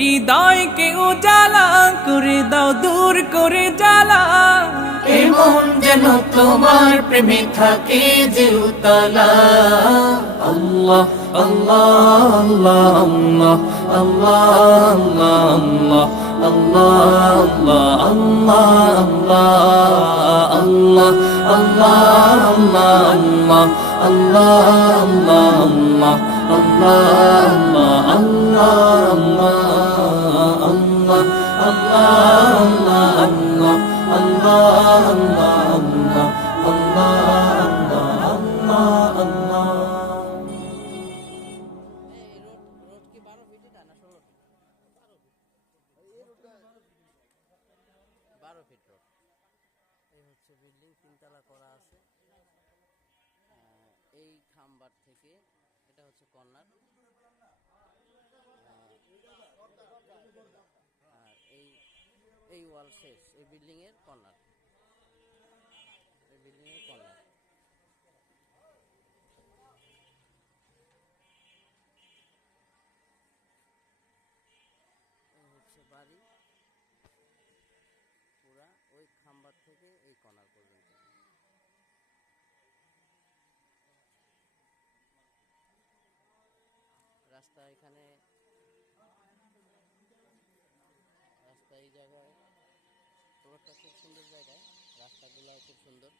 হৃদয়কে উজালা করে দাও, দূর করে জ্বালা। এমন যেন তোমার প্রেমে থাকে যে উতলা। আল্লাহ আল্লাহ আল্লাহ আল্লাহ আল্লাহ আল্লাহ আল্লাহ আল্লাহ আল্লাহ আল্লাহ আল্লাহ বিল্ডিং তিনতলা করা আছে। এই খাম্বার থেকে এটা হচ্ছে কর্নার, আর এই ওয়াল শেষ, এই বিল্ডিং এর কর্নার, এই বিল্ডিং এর কর্নার। এই হচ্ছে বাড়ি পুরা, ওই খাম্বার থেকে এই কর্নার পর্যন্ত। রাস্তা এখানে, রাস্তা এই জায়গায়, পুরোটা খুব সুন্দর জায়গায়, রাস্তাগুলো খুব সুন্দর।